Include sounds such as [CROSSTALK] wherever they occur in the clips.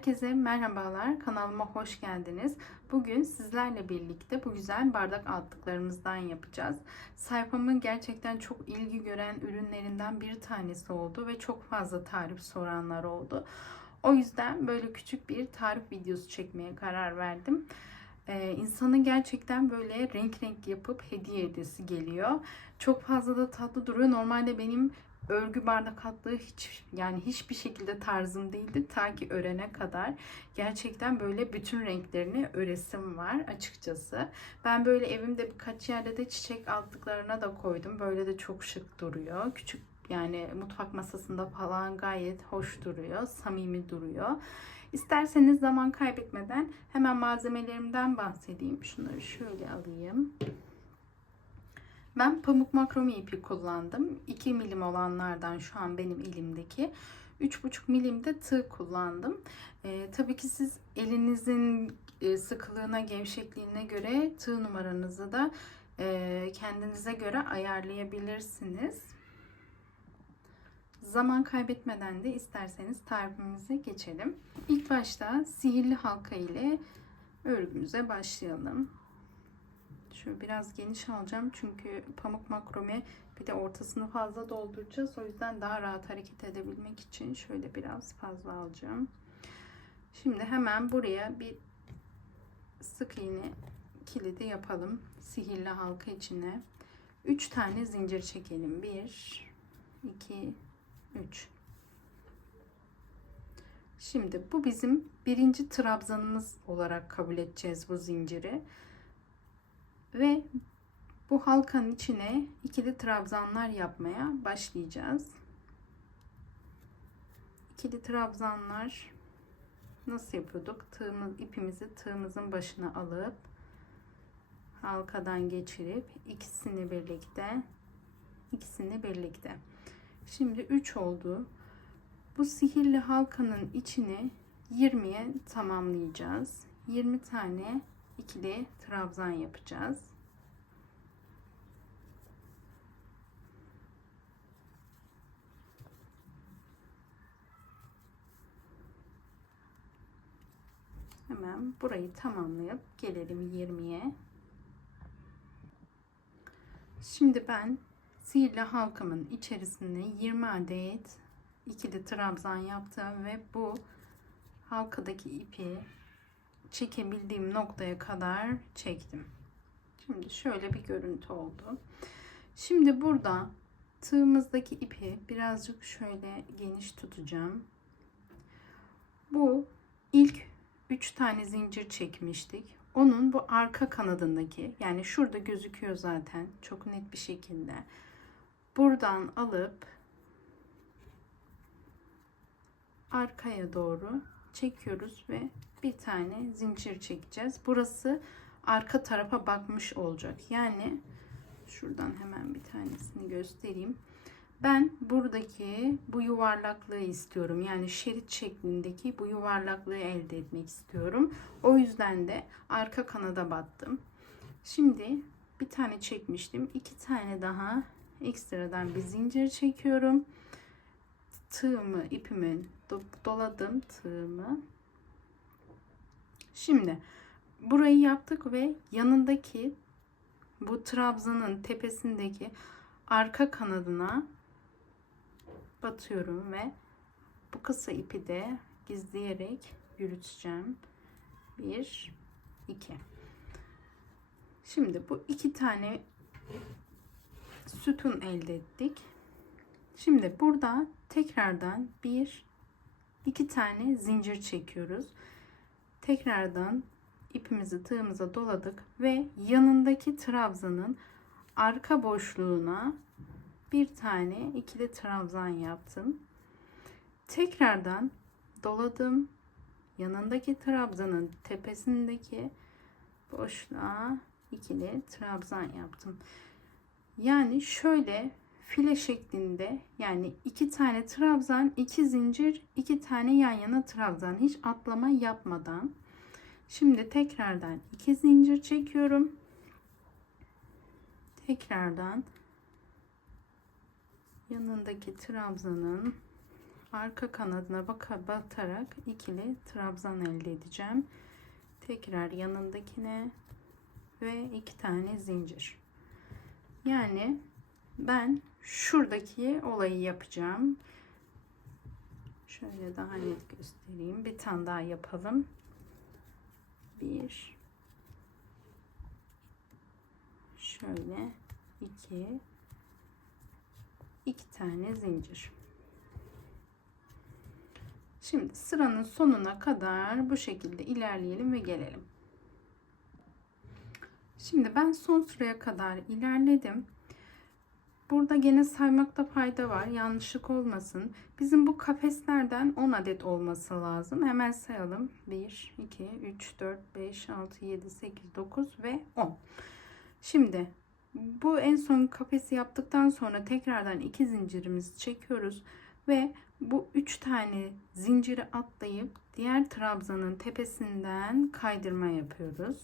Herkese merhabalar. Kanalıma hoş geldiniz. Bugün sizlerle birlikte bu güzel bardak altlıklarımızdan yapacağız. Sayfamın gerçekten çok ilgi gören ürünlerinden bir tanesi oldu ve çok fazla tarif soranlar oldu. O yüzden böyle küçük bir tarif videosu çekmeye karar verdim. Ee, insanın gerçekten böyle renk renk yapıp hediye edesi geliyor. Çok fazla da tatlı duruyor. Normalde benim örgü bardak altlığı hiç yani hiçbir şekilde tarzım değildi ta ki örene kadar. Gerçekten böyle bütün renklerini öresim var açıkçası. Ben böyle evimde birkaç yerde de çiçek altlıklarına da koydum. Böyle de çok şık duruyor. Küçük yani mutfak masasında falan gayet hoş duruyor. Samimi duruyor. İsterseniz zaman kaybetmeden hemen malzemelerimden bahsedeyim. Şunları şöyle alayım. Ben pamuk makrome ipi kullandım. 2 milim olanlardan şu an benim elimdeki. 3,5 milim de tığ kullandım. Ee, tabii ki siz elinizin e, sıkılığına, gevşekliğine göre tığ numaranızı da e, kendinize göre ayarlayabilirsiniz. Zaman kaybetmeden de isterseniz tarifimize geçelim. İlk başta sihirli halka ile örgümüze başlayalım. Şöyle biraz geniş alacağım çünkü pamuk makrome bir de ortasını fazla dolduracağız. O yüzden daha rahat hareket edebilmek için şöyle biraz fazla alacağım. Şimdi hemen buraya bir sık iğne kilidi yapalım. Sihirli halka içine. 3 tane zincir çekelim. 1 2 3 Şimdi bu bizim birinci trabzanımız olarak kabul edeceğiz bu zinciri. Ve bu halkanın içine ikili trabzanlar yapmaya başlayacağız. İkili trabzanlar nasıl yapıyorduk? Tığımız, ipimizi tığımızın başına alıp halkadan geçirip ikisini birlikte ikisini birlikte. Şimdi 3 oldu. Bu sihirli halkanın içine 20'ye tamamlayacağız. 20 tane ikili trabzan yapacağız. Hemen burayı tamamlayıp gelelim 20'ye. Şimdi ben sihirli halkamın içerisine 20 adet ikili trabzan yaptım ve bu halkadaki ipi çekebildiğim noktaya kadar çektim. Şimdi şöyle bir görüntü oldu. Şimdi burada tığımızdaki ipi birazcık şöyle geniş tutacağım. Bu ilk 3 tane zincir çekmiştik. Onun bu arka kanadındaki yani şurada gözüküyor zaten çok net bir şekilde. Buradan alıp arkaya doğru çekiyoruz ve bir tane zincir çekeceğiz. Burası arka tarafa bakmış olacak. Yani şuradan hemen bir tanesini göstereyim. Ben buradaki bu yuvarlaklığı istiyorum. Yani şerit şeklindeki bu yuvarlaklığı elde etmek istiyorum. O yüzden de arka kanada battım. Şimdi bir tane çekmiştim. iki tane daha ekstradan bir zincir çekiyorum. Tığımı, ipimi doladım tığımı. Şimdi burayı yaptık ve yanındaki bu trabzanın tepesindeki arka kanadına batıyorum ve bu kısa ipi de gizleyerek yürüteceğim. Bir, iki. Şimdi bu iki tane sütun elde ettik. Şimdi burada tekrardan bir iki tane zincir çekiyoruz. Tekrardan ipimizi tığımıza doladık ve yanındaki trabzanın arka boşluğuna bir tane ikili trabzan yaptım. Tekrardan doladım. Yanındaki trabzanın tepesindeki boşluğa ikili trabzan yaptım. Yani şöyle file şeklinde yani iki tane trabzan, iki zincir, iki tane yan yana trabzan hiç atlama yapmadan. Şimdi tekrardan iki zincir çekiyorum. Tekrardan yanındaki trabzanın arka kanadına baka batarak ikili trabzan elde edeceğim. Tekrar yanındakine ve iki tane zincir. Yani ben şuradaki olayı yapacağım. Şöyle daha net göstereyim. Bir tane daha yapalım. Bir. Şöyle iki. iki tane zincir. Şimdi sıranın sonuna kadar bu şekilde ilerleyelim ve gelelim. Şimdi ben son sıraya kadar ilerledim. Burada gene saymakta fayda var. Yanlışlık olmasın. Bizim bu kafeslerden 10 adet olması lazım. Hemen sayalım. 1, 2, 3, 4, 5, 6, 7, 8, 9 ve 10. Şimdi bu en son kafesi yaptıktan sonra tekrardan iki zincirimizi çekiyoruz ve bu üç tane zinciri atlayıp diğer trabzanın tepesinden kaydırma yapıyoruz.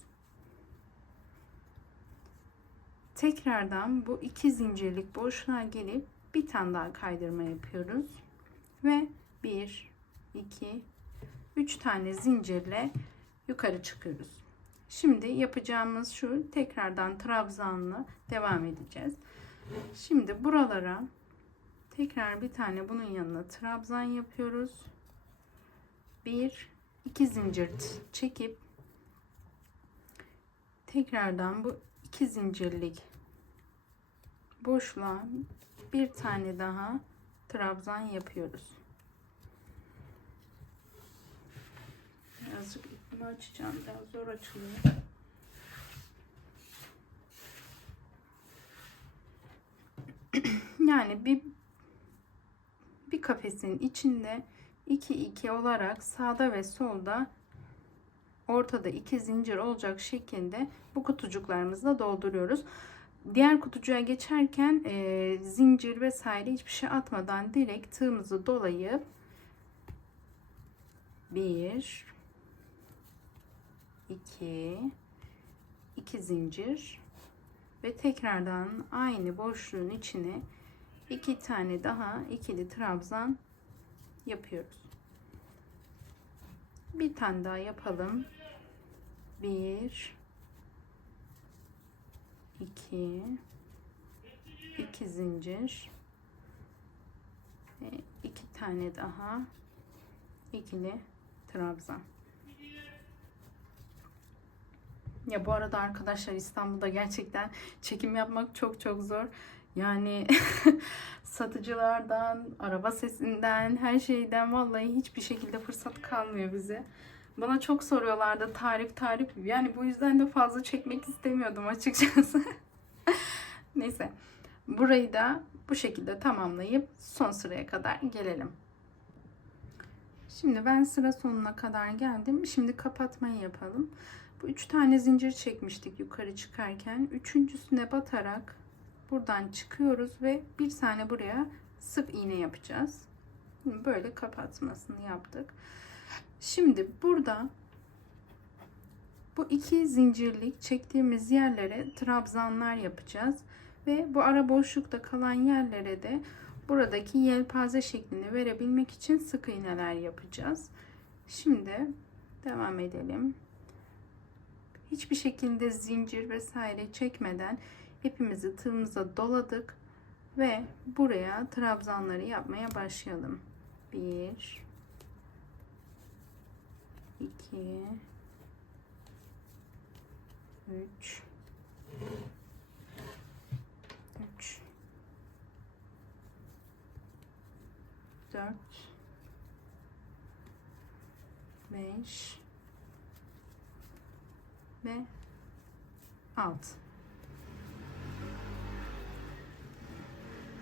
Tekrardan bu iki zincirlik boşluğa gelip bir tane daha kaydırma yapıyoruz. Ve 1, 2, 3 tane zincirle yukarı çıkıyoruz. Şimdi yapacağımız şu tekrardan trabzanla devam edeceğiz. Şimdi buralara tekrar bir tane bunun yanına trabzan yapıyoruz. Bir, iki zincir çekip tekrardan bu iki zincirlik boşluğa bir tane daha trabzan yapıyoruz. Birazcık ipimi açacağım. Biraz zor açılıyor. [CLEARS THROAT] Yani bir bir kafesin içinde 2 2 olarak sağda ve solda ortada iki zincir olacak şekilde bu kutucuklarımızla dolduruyoruz. Diğer kutucuğa geçerken e, zincir vesaire hiçbir şey atmadan direkt tığımızı dolayıp bir iki iki zincir ve tekrardan aynı boşluğun içine iki tane daha ikili trabzan yapıyoruz. Bir tane daha yapalım. Bir, iki, iki zincir iki tane daha ikili trabzan. Ya bu arada arkadaşlar İstanbul'da gerçekten çekim yapmak çok çok zor. Yani [LAUGHS] satıcılardan, araba sesinden, her şeyden vallahi hiçbir şekilde fırsat kalmıyor bize. Bana çok soruyorlardı tarif tarif. Yani bu yüzden de fazla çekmek istemiyordum açıkçası. [LAUGHS] Neyse. Burayı da bu şekilde tamamlayıp son sıraya kadar gelelim. Şimdi ben sıra sonuna kadar geldim. Şimdi kapatmayı yapalım. Bu üç tane zincir çekmiştik yukarı çıkarken. Üçüncüsüne batarak buradan çıkıyoruz ve bir tane buraya sık iğne yapacağız. Böyle kapatmasını yaptık. Şimdi burada bu iki zincirlik çektiğimiz yerlere trabzanlar yapacağız ve bu ara boşlukta kalan yerlere de buradaki yelpaze şeklini verebilmek için sık iğneler yapacağız. Şimdi devam edelim. Hiçbir şekilde zincir vesaire çekmeden ipimizi tığımıza doladık ve buraya trabzanları yapmaya başlayalım. 1 2 3 3 4 5 ve 6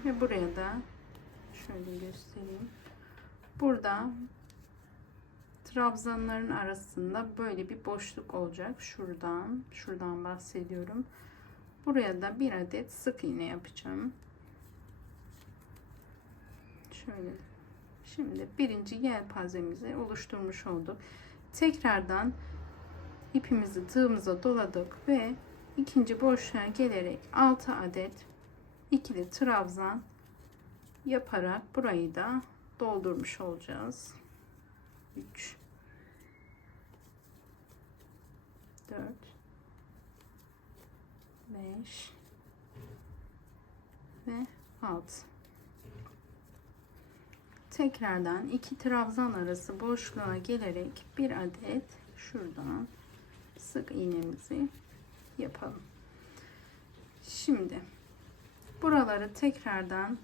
ve buraya da şöyle göstereyim. Burada trabzanların arasında böyle bir boşluk olacak. Şuradan şuradan bahsediyorum. Buraya da bir adet sık iğne yapacağım. Şöyle. Şimdi birinci yelpazemizi oluşturmuş olduk. Tekrardan ipimizi tığımıza doladık ve ikinci boşluğa gelerek 6 adet ikili trabzan yaparak burayı da doldurmuş olacağız. 3 4 5 ve 6 tekrardan iki trabzan arası boşluğa gelerek bir adet şuradan sık iğnemizi yapalım. Şimdi buraları tekrardan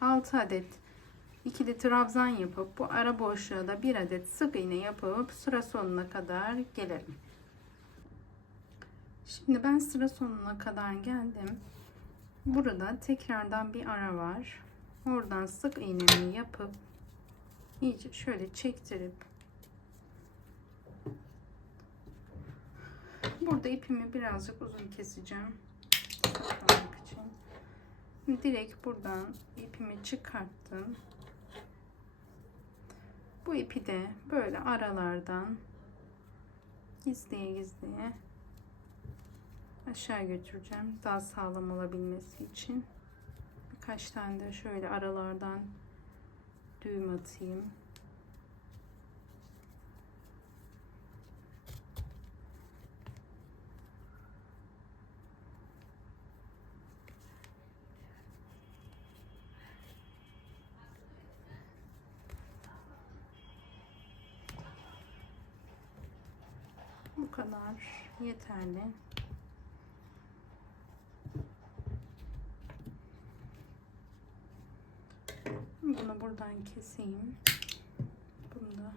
6 adet ikili trabzan yapıp bu ara boşluğa da bir adet sık iğne yapıp sıra sonuna kadar gelelim. Şimdi ben sıra sonuna kadar geldim. Burada tekrardan bir ara var. Oradan sık iğnemi yapıp iyice şöyle çektirip burada ipimi birazcık uzun keseceğim. Direkt buradan ipimi çıkarttım. Bu ipi de böyle aralardan gizliye gizliye aşağı götüreceğim. Daha sağlam olabilmesi için. Birkaç tane de şöyle aralardan düğüm atayım. Bu kadar yeterli. Bunu buradan keseyim. Bunu da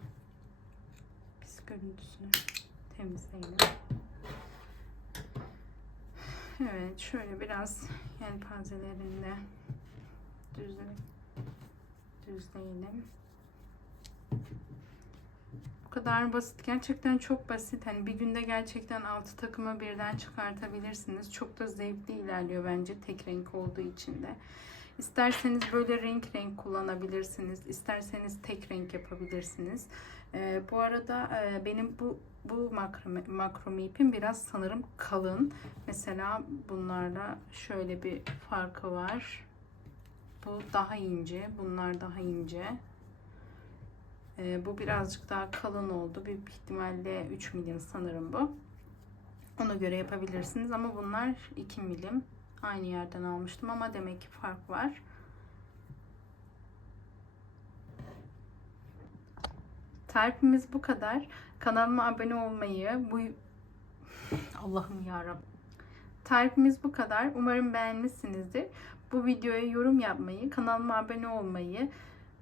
pis görüntüsünü temizleyelim. Evet şöyle biraz yelpazelerinde düzle, düzleyelim. Kadar basit. Gerçekten çok basit. Hani bir günde gerçekten altı takımı birden çıkartabilirsiniz. Çok da zevkli ilerliyor bence tek renk olduğu için de. İsterseniz böyle renk renk kullanabilirsiniz. İsterseniz tek renk yapabilirsiniz. Ee, bu arada e, benim bu bu makrome, makrome ipim biraz sanırım kalın. Mesela bunlarla şöyle bir farkı var. Bu daha ince. Bunlar daha ince. Ee, bu birazcık daha kalın oldu. Büyük ihtimalle 3 milim sanırım bu. Ona göre yapabilirsiniz ama bunlar 2 milim. Aynı yerden almıştım ama demek ki fark var. Tarifimiz bu kadar. Kanalıma abone olmayı, bu [LAUGHS] Allah'ım yarabbim. Tarifimiz bu kadar. Umarım beğenmişsinizdir. Bu videoya yorum yapmayı, kanalıma abone olmayı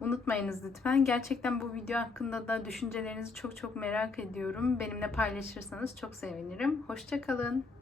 unutmayınız lütfen. Gerçekten bu video hakkında da düşüncelerinizi çok çok merak ediyorum. Benimle paylaşırsanız çok sevinirim. Hoşçakalın.